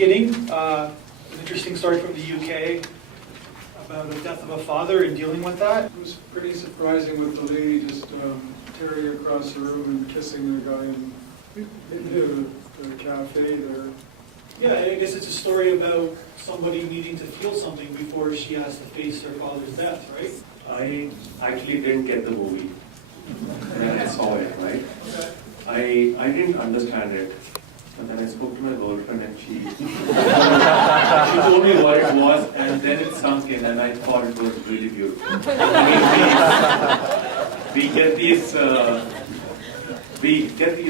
beginning, an interesting story from the UK about the death of a father and dealing with that. It was pretty surprising with the lady just tearing across the room and kissing the guy in the cafe there. Yeah, I guess it's a story about somebody needing to feel something before she has to face her father's death, right? I actually didn't get the movie. I saw it, right? Okay. I didn't understand it. But then I spoke to my girlfriend and she told me what it was, and then it sunk in and I thought it was really beautiful. I mean, we get these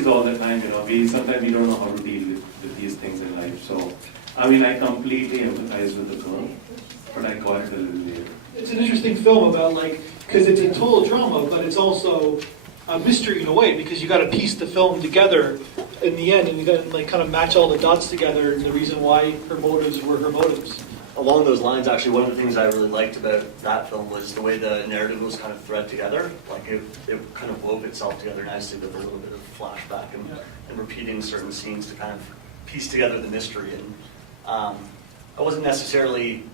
all the time, you know. Sometimes we don't know how to deal with these things in life. So, I mean, I completely empathize with the girl, but I got it a little later. It's an interesting film about, like, because it's a total drama, but it's also a mystery in a way, because you got to piece the film together in the end, and you got to like kind of match all the dots together, and the reason why her motives were her motives. Along those lines, actually, one of the things I really liked about that film was the way the narrative was kind of thread together. Like it kind of wove itself together nicely with a little bit of flashback and repeating certain scenes to kind of piece together the mystery. And I wasn't necessarily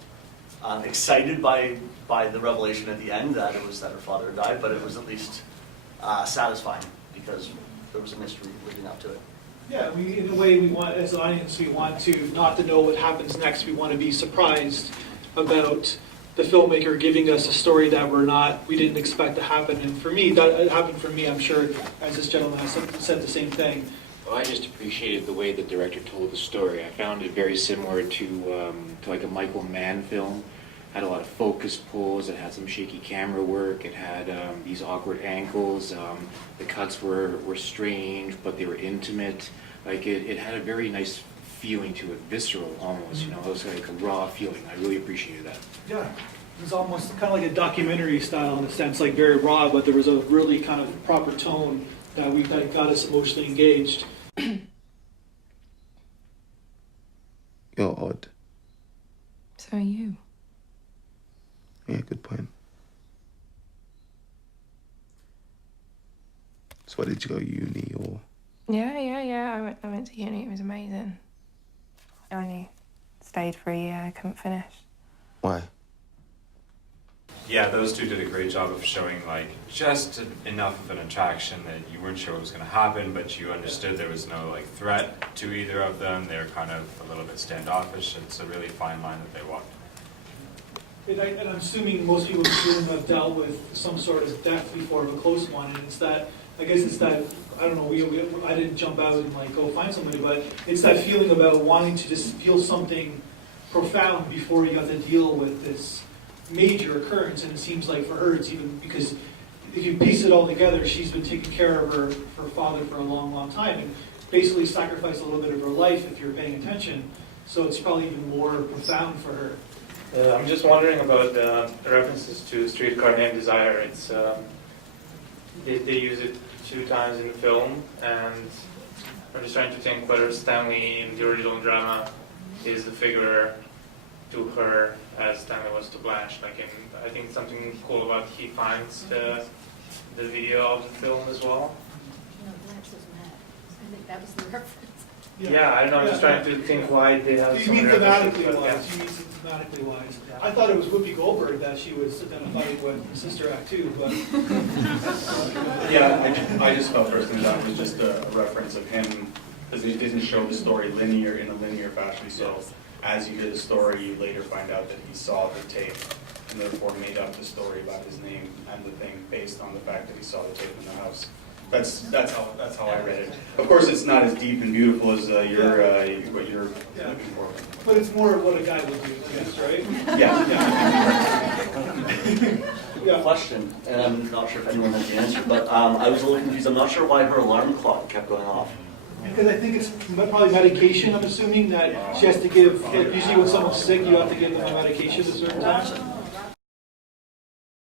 excited by the revelation at the end that it was that her father had died, but it was at least satisfying because there was a mystery leading up to it. Yeah, in a way, we want, as an audience, we want to not to know what happens next. We want to be surprised about the filmmaker giving us a story that we didn't expect to happen. And for me, that happened for me. I'm sure, as this gentleman has said the same thing. Well, I just appreciated the way the director told the story. I found it very similar to like a Michael Mann film. Had a lot of focus pulls, it had some shaky camera work, it had these awkward angles, the cuts were strange, but they were intimate. Like it had a very nice feeling to it, visceral almost, you know, it was like a raw feeling. I really appreciated that. Yeah, it was almost kind of like a documentary style in a sense, like very raw, but there was a really kind of proper tone that got us emotionally engaged. You're odd. So are you. Yeah, good point. So where did you go, uni or? Yeah. I went to uni. It was amazing. I only stayed for a year. I couldn't finish. Why? Yeah, those two did a great job of showing like just enough of an attraction that you weren't sure what was going to happen, but you understood there was no like threat to either of them. They were kind of a little bit standoffish. It's a really fine line that they walked. And I'm assuming most people in the room have dealt with some sort of death before of a close one, and it's that, I guess it's that, I don't know, I didn't jump out and like go find somebody, but it's that feeling about wanting to just feel something profound before you have to deal with this major occurrence. And it seems like for her, it's even because if you piece it all together, she's been taking care of her father for a long, long time, and basically sacrificed a little bit of her life if you're paying attention. So it's probably even more profound for her. I'm just wondering about the references to Streetcar Named Desire. It's they use it 2 times in the film, and I'm just trying to think whether Stanley in the original drama is the figure to her as Stanley was to Blanche. Like, I think something cool about he finds the video of the film as well. No, Blanche was mad. I think that was the reference. Yeah, I don't know. I'm just trying to think why they have. You mean thematically wise? I thought it was Whoopi Goldberg that she was identified with Sister Act 2, but yeah, I just felt personally that was just a reference of him, because it didn't show the story in a linear fashion. So as you hear the story, you later find out that he saw the tape and therefore made up the story about his name and the thing based on the fact that he saw the tape in the house. That's how I read it. Of course, it's not as deep and beautiful as what you're looking for. But it's more of what a guy would do, I guess, right? Yeah. Yeah. Question, and I'm not sure if anyone has the answer, but I was a little confused. I'm not sure why her alarm clock kept going off. Because I think it's probably medication, I'm assuming, that she has to give, like usually when someone's sick, you have to give them a medication at a certain time.